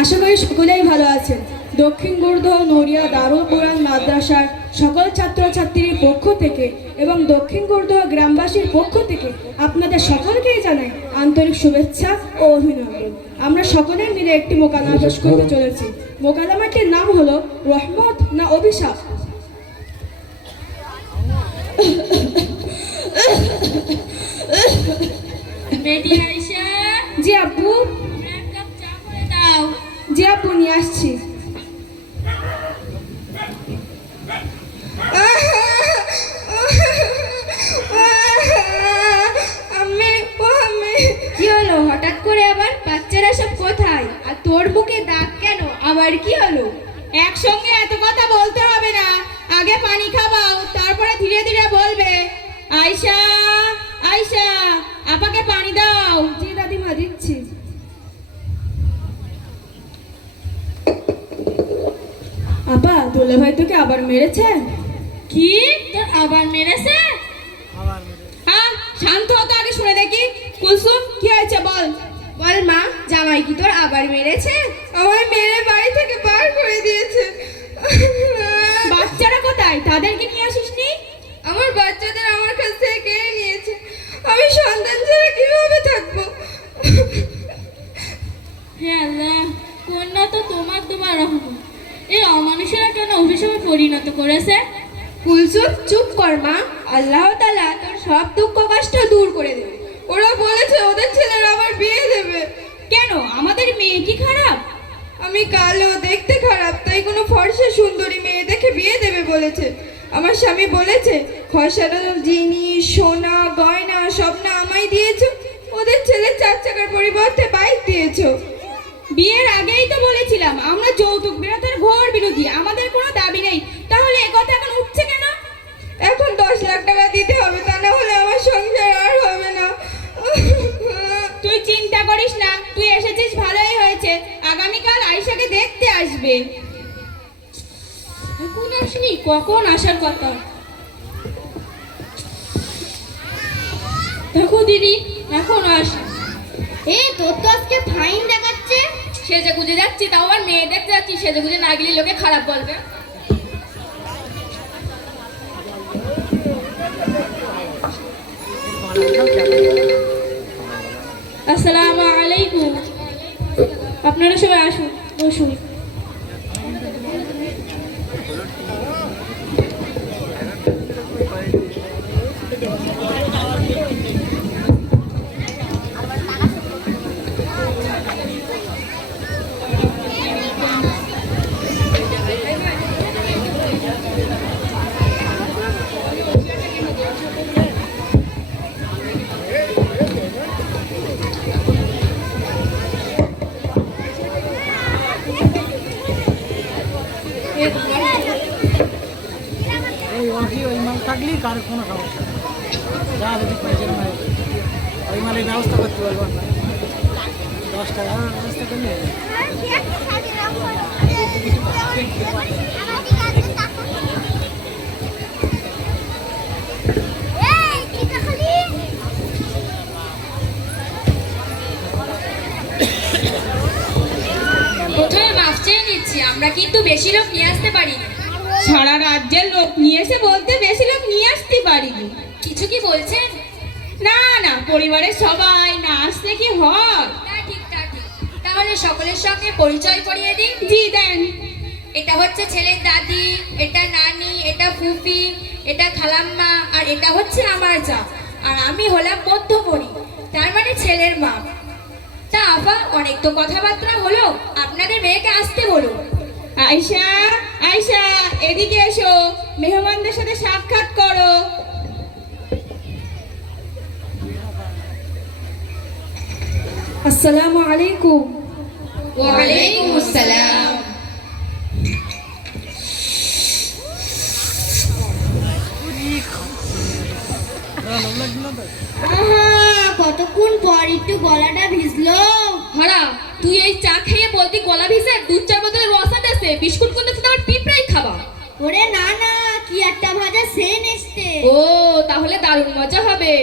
আশা করি সকলেই ভালো আছেন। দক্ষিণ গুর্ধ নড়িয়া দারুল কোরআন মাদ্রাসার সকল ছাত্রছাত্রীর পক্ষ থেকে এবং দক্ষিণ গুর্ধ গ্রামবাসীর পক্ষ থেকে আপনাদের সকলকেই জানাই আন্তরিক শুভেচ্ছা ও অভিনন্দন। আমরা সকলে মিলে একটি মোকালামা পেশ করতে চলেছি। মোকালামাটির নাম হলো রহমত না অভিশাপ। বেটি আয়েশা, জি আপু। এক কাপ চা করে দাও। জি আপু, নিয়ে আসছি। কি হলো হঠাৎ করে আবার? বাচ্চারা সব কোথায়? আর তোর বুকে দাগ কেন? আবার কি হলো? একসঙ্গে এত কথা বলতে হবে না, আগে পানি খাওয়াও, তারপরে ধীরে ধীরে বলবে। আয়েশা, আয়েশা, আপাকে পানি দাও। জি দাদিমা, দিচ্ছি। আপা, দুলা ভাই তোকে আবার মেরেছে? কি? তোর আবার মেরেছে? হ্যাঁ, শান্ত হতো, আগে শুনে দেখি। কুলসুম, কি হয়েছে বল। বল মা, জামাই কি তোর আবার মেরেছে? আমায় মেরে বাড়ি থেকে বার করে দিয়েছে। বাচ্চারা কোথায়? তাদেরকে নিয়ে আসিসনি? আমার বাচ্চাদের আমার কাছ থেকে কেড়ে নিয়েছে। আমি সন্তান ছাড়া কিভাবে থাকবো? হে আল্লাহ, কন্যা তো তোমার তোমার রহমত। এই অমানুষেরা কেন অভিশাপে পরিণত করেছে? কুলসুম, চুপ কর মা। আল্লাহ তাআলা তোর সব দুঃখ কষ্ট দূর করে দেবে। ওরা বলেছে ওদের ছেলেরা আবার বিয়ে দেবে। কেন? আমাদের মেয়ে কি খারাপ? আমি কালো, দেখতে খারাপ, তাই কোনো ফর্সা সুন্দরী মেয়ে দেখে বিয়ে দেবে বলেছে। আমার স্বামী বলেছে খসানো জিনিস, সোনা গয়না সব না আমায় দিয়েছো, ওদের ছেলে 4 চাকার পরিবর্তে বাইক দিয়েছো। বিয়ের আগেই তো বলেছিলাম আমরা যৌতুক বিরোধের ঘোর বিরোধী, আমাদের কোনো দাবি নেই। তাহলে এ কথা এখন উঠছে কেন? এখন 10 লাখ টাকা দিতে হবে, তা না হলে আমার সংসার আর হবে না। তুই চিন্তা করিস না, তুই এসেছিস ভালোই হয়েছে। আগামীকাল আয়েশাকে দেখতে আসবে। এখন আসনি? কখন আসার কথা? দেখো দিদি, এখন আস। তোর তো আজকে ফাইন দেখাচ্ছে। সেজে গুজে যাচ্ছি, তাও আবার মেয়ে দেখতে যাচ্ছি। সেজে গুজে না গেলে লোকে খারাপ বলবে। আসসালামু আলাইকুম। আপনারা সবাই আসুন, বসুন। ওই মাল থাকলেই কার কোনো সমস্যা নেই। যা যদি প্রয়োজন হয় ওই মালের ব্যবস্থা করতে পারবো না। 10 টাকা ব্যবস্থা করলে প্রথমে মাফ চেয়ে নিচ্ছি, আমরা কিন্তু বেশি লোক নিয়ে আসতে পারিনি। সারা রাজ্যের লোক নিয়ে এসে বলতে বেশি লোক নিয়ে আসতে পারিনি। কিছু কি বলছেন? না না, পরিবারের সবাই না আসতে কি হয়? তা ঠিক, তা ঠিক। তাহলে সকলের সঙ্গে পরিচয় করিয়ে দিন। জি দেন। এটা হচ্ছে ছেলের দাদি, এটা নানি, এটা ফুফি, এটা খালাম্মা, আর এটা হচ্ছে আমার যা। আর আমি হলাম মধ্যমণি, তার মানে ছেলের মা। তা আপা, অনেক তো কথাবার্তা হলো, আপনাদের মেয়েকে আসতে বলুন। আয়েশা, আয়েশা, এদিকে এসো, মেহমানদের সাথে সাক্ষাৎ করো। আসসালামু আলাইকুম। ওয়ালাইকুম আসসালাম। কতক্ষণ পর একটু গলাটা ভিজলো। হরা, তুই এই চা খেয়ে বলতি গলা ভিজে? 2-4 বোতল রসা দেছে, বিস্কুট কোন দেছে, তোমার পিঁপড়াই খাবা। ওরে না না, কি একটা ভাজা সেন এসছে। ও, তাহলে দারুণ মজা হবে।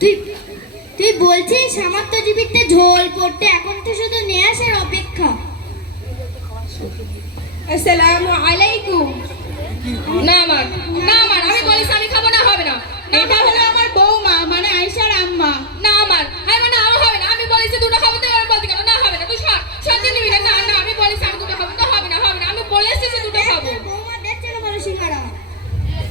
তুই তুই বলছিস সামর্থ্যজীবীতে ঝোল পড়তে এখন তো শুধু নিয়ে আসার অপেক্ষা। আসসালামু আলাইকুম। না আমার আমি বলিস আমি খাবো না, হবে না। এটা হলো আমার বৌমা মানে আয়েশার আম্মা। না আমার মানে আমার হবে না, আমি বলিস দুটো খাবো তো এবার বলতে কেন? না হবে না, তুই সত্যি নিবি না। না আমি বলিস আমি দুটো খাবো, তো হবে না আমি বলেছি যে দুটো খাবো। বৌমা দেখছে না বলো সিঙ্গারা।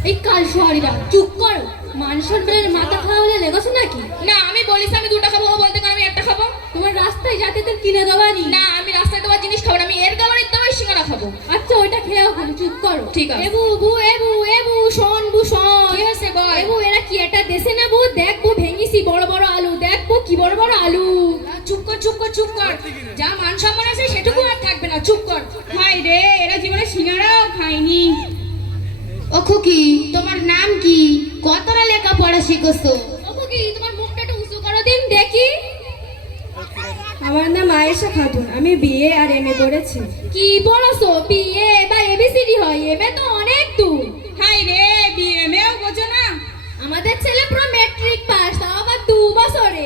এই কাল শহরিরা চুপ করো, মানুষের বেড়ে মাথা খাওয়া হলে লেগেছো নাকি? না আমি বলিস আমি দুটো খাবো, ও বলতে কেন আমি একটা খাবো? তোমার রাস্তায় যাতে তো কিনে দেওয়ানি। না আমি রাস্তায় তোমার জিনিস খাবো না, আমি এর খাবারের দামে সিঙ্গারা খাবো। আচ্ছা ওইটা খেয়েও খাবো, চুপ করো। ঠিক আছে। এবু বু এবু এবু শোন বু শোন। কি হয়েছে বল? এবু এরা কি একটা দেশে না বু, দেখবো ভেঙিছি বড় বড় আলু, দেখবো কি বড় বড় আলু। চুপ কর যা মান সম্মান আছে সেটুকু আর থাকবে না, চুপ কর। হাই রে, এরা জীবনে সিঙ্গারাও খায়নি। ও খুকি, তোমার নাম কি? কতটা লেখাপড়া শিখেছো? ওগো কি তোমার মুখটা একটু উঁচু করো দিন দেখি। আমার নাম আয়েশা খাতুন, আমি বিএ আর এমএ করেছি। কি বলছো? বিএ বা এবিসিডি হয়, এমএ তো অনেক দূর। হাই রে, বিএমএও বোঝো না? আমাদের ছেলে পুরো ম্যাট্রিক পাস, তাও আবার 2 বছরে।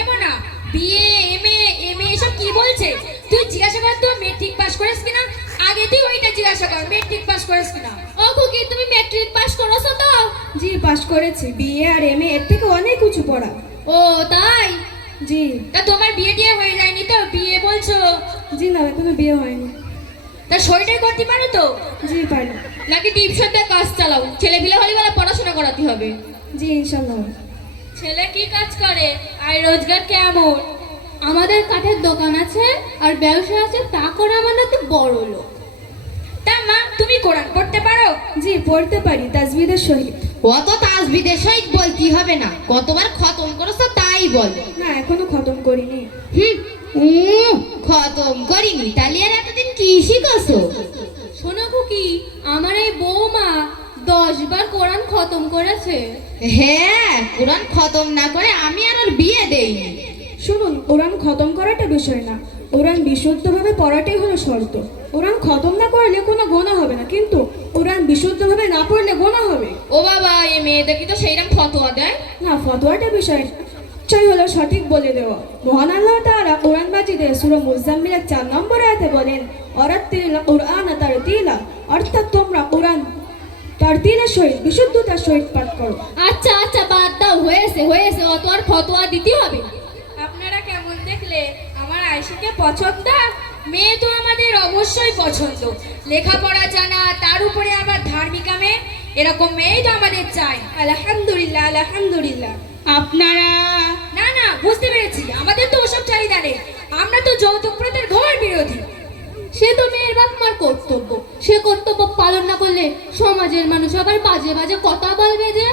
এমন না, বিএ এমএ এসব কি বলছে? তুই জিজ্ঞাসা কর তো মেট্রিক পাস করিস কিনা, আগে তুই ওইটা জিজ্ঞাসা কর মেট্রিক পাস করিস কিনা। ও খুকি তুমি ম্যাট্রিক পাস করেছো তো? জি পাশ করেছি, বিএ আর এমএ এর থেকে অনেক উঁচু পড়া। ও তাই? জি তা তোমার বিয়ে টিয়ে হয়ে যায়নি তো? বিয়ে বলছো, জি না, এখনো বিয়ে হয়নি। তা সইটাই করতে পারো তো? জি পারি। নাকি টিপসন দিয়ে কাজ চালাও? ছেলে পিলে হলে বেলা পড়াশোনা করাতে হবে। জি ইনশাল্লাহ। ছেলে কি কাজ করে আর রোজগার কেমন? আমাদের কাঠের দোকান আছে আর ব্যবসা আছে, তা করে আমাদের তো বড় লোক। তা মা তুমি কোরআন পড়তে পারো? জি পড়তে পারি তাজবিদের সহিত। অত তাসবিদের সহিত বলতে হবে না, কতবার খতম করেছো তাই বল। না এখনো খতম করিনি। খতম করিনি, তাহলে আর এতদিন কি শিখেছো? শোনো খুকি, আমার এই বৌমা 10 বার কোরআন খতম করেছে। হ্যাঁ, কোরআন খতম না করে আমি আর ওর বিয়ে দেইনি। শুনুন, কোরআন খতম করাটা বিষয় না, কোরআন বিশুদ্ধভাবে পড়াটাই হলো শর্ত। কোরআন খতম না করলে কোনো গোনা হবে না, কিন্তু কোরআন বিশুদ্ধভাবে না পড়লে গোনা হবে। ও বাবা, এই মেয়েদের কি তো সেইরকম ফতোয়া দেয়? না, ফতোয়াটা বিষয় চাই হলো সঠিক বলে দেওয়া। মহান আল্লাহ তাআলা কোরআন মাজিদে সূরা মুজাম্মিলের 4 নম্বর আয়াতে বলেন, অরাত্তিল কুরআন তারতিলা, অর্থাৎ তোমরা কোরআন তারতিলের সহিত বিশুদ্ধতার সহিত পাঠ করো। আচ্ছা আচ্ছা বাদ দাও, হয়েছে, অত আর ফতোয়া দিতে হবে না। আপনারা কেমন দেখলে? আমার আয়েশাকে পছন্দ? মেয়ে তো আমাদের অবশ্যই পছন্দ, লেখাপড়া জানা, তার উপরে আবার ধার্মিকা মেয়ে, এরকম মেয়েই তো আমাদের চাই। আলহামদুলিল্লাহ আলহামদুলিল্লাহ। আপনারা না বুঝতে পেরেছি, আমাদের তো ওসব চাহিদা নেই, আমরা তো যৌতুক প্রথার ঘোর বিরোধী। সে তো মেয়ের বাপ মার কর্তব্য, সে কর্তব্য পালন না করলে সমাজের মানুষ আবার বাজে বাজে কথা বলবে যে।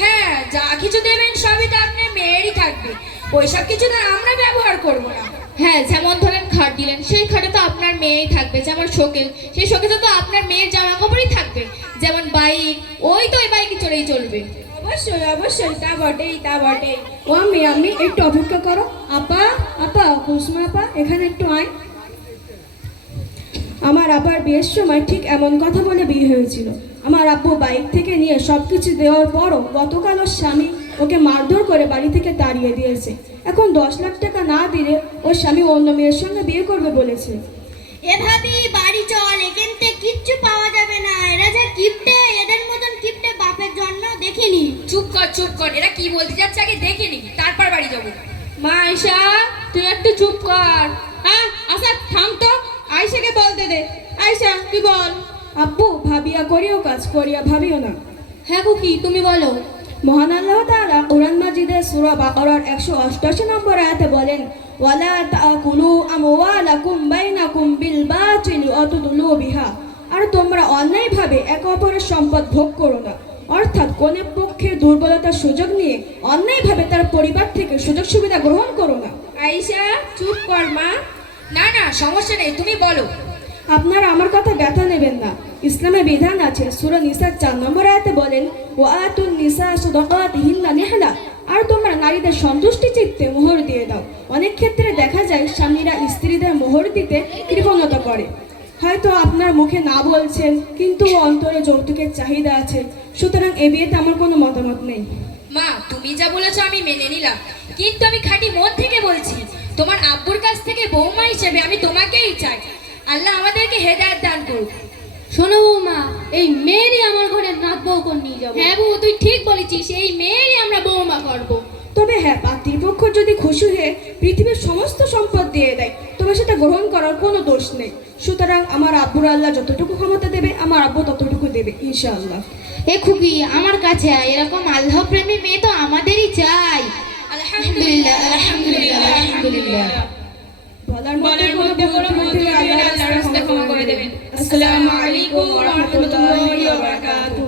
হ্যাঁ, যা কিছু দেবেন সবই তো আপনার মেয়েরই থাকবে, ওইসব কিছু তো আমরা ব্যবহার করব না। হ্যাঁ, যেমন ধরেন খাট দিলেন, সেই খাটে তো আপনার মেয়েই থাকবে। যেমন শোকেস, সেই শোকেসে তো আপনার মেয়ের জামা কাপড়ই থাকবে। যেমন বাইক, ওই তো ওই বাইকে চড়েই চলবে। অবশ্যই তা বটেই। ও আমি একটু অপেক্ষা করো। আপা কুসুমা আপা, এখানে একটু আয়। আমার আবার বিয়ের সময় ঠিক এমন কথা বলে বিয়ে হয়েছিল। আমার আব্বু বাইক থেকে নিয়ে সবকিছু দেওয়ার পরও গতকাল ওর স্বামী ওকে মারধর করে বাড়ি থেকে তাড়িয়ে দিয়েছে। এখন 10 লাখ টাকা না দিলে ওর স্বামী অন্য মেয়ের সঙ্গে বিয়ে করবে বলেছে। এভাবেই বাড়ি চল, এখান থেকে কিচ্ছু পাওয়া যাবে না। এরা যা কিপটে, এদের মতন কিপটে বাপের জন্ম দেখিনি। চুপ কর, এরা কি বলতে যাচ্ছে আগে দেখে নি, তারপর বাড়ি যাবো। মা আয়েশা, তুই একটু চুপ কর। হ্যাঁ আচ্ছা থাম তো, আয়েশাকে বলতে দে। আয়েশা তুই বল। আব্বু, ভাবিয়া করিও কাজ করিয়া ভাবিও না। হ্যাঁ খুকি তুমি বলো। মহান আল্লাহ তাআলা কোরআন মাজিদের সূরা বাকারার 188 নম্বর আয়াতে বলেন, ওয়ালা তাকুলু আমওয়ালাকুম বাইনাকুম বিল বাতিল ওয়া তুদলু বিহা, আর তোমরা অন্যায়ভাবে একে অপরের সম্পদ ভোগ করো না। অর্থাৎ কোন পক্ষের দুর্বলতার সুযোগ নিয়ে অন্যায়ভাবে তার পরিবার থেকে সুযোগ সুবিধা গ্রহণ করো না। আয়েশা চুপ কর মা। না সমস্যা নেই, তুমি বলো। আপনারা আমার কথা ব্যথা নেবেন না। ইসলামে বিধান আছে, সূরা নিসার 4 নম্বর আয়াতে বলেন, ওয়াতুন নিসা সাদাকাতিহিন্না নিহলা, আর তোমরা নারীদের সন্তুষ্টি চিত্তে মোহর দিয়ে দাও। অনেক ক্ষেত্রে দেখা যায় স্বামীরা স্ত্রীদের মোহর দিতে কৃপণতা করে। হয়তো আপনার মুখে না বলছেন, কিন্তু অন্তরে যৌতুকের চাহিদা আছে। সুতরাং এ বিয়েতে আমার কোনো মতামত নেই। মা তুমি যা বলেছো আমি মেনে নিলাম, কিন্তু আমি খাঁটি মন থেকে বলছি, তোমার আব্বুর কাছ থেকে বৌমা হিসেবে আমি তোমাকেই চাই। আল্লাহ আমাদেরকে হেদায়েত দান করুক। শোনো বৌমা, এই মেয়েরই আমার ঘরে নাত বউ করে নিয়ে যাবো। হ্যাঁ বউ, তুই ঠিক বলেছিস, এই মেয়েরই আমরা বৌমা করবো। তবে হ্যাঁ, পাত্রীপক্ষ যদি খুশি হয়ে পৃথিবীর সমস্ত সম্পদ দিয়ে দেয় তবে সেটা গ্রহণ করার কোনো দোষ নেই। সুতরাং আমার আব্বুর আল্লাহ যতটুকু ক্ষমতা দেবে আমার আব্বু ততটুকু দেবে ইনশাআল্লাহ। এ খুবই আমার কাছে আয়, এরকম আল্লাহ প্রেমী মেয়ে তো আমাদেরই চাই। আলহামদুলিল্লাহ আলহামদুলিল্লাহ আলহামদুলিল্লাহ। বলার বলার মধ্যে কোনো ভুল ত্রুটি হলে আল্লাহর রাস্তায় ক্ষমা করে দেবেন। আসসালামু আলাইকুম ওয়া রাহমাতুল্লাহি ওয়া বারাকাতুহু।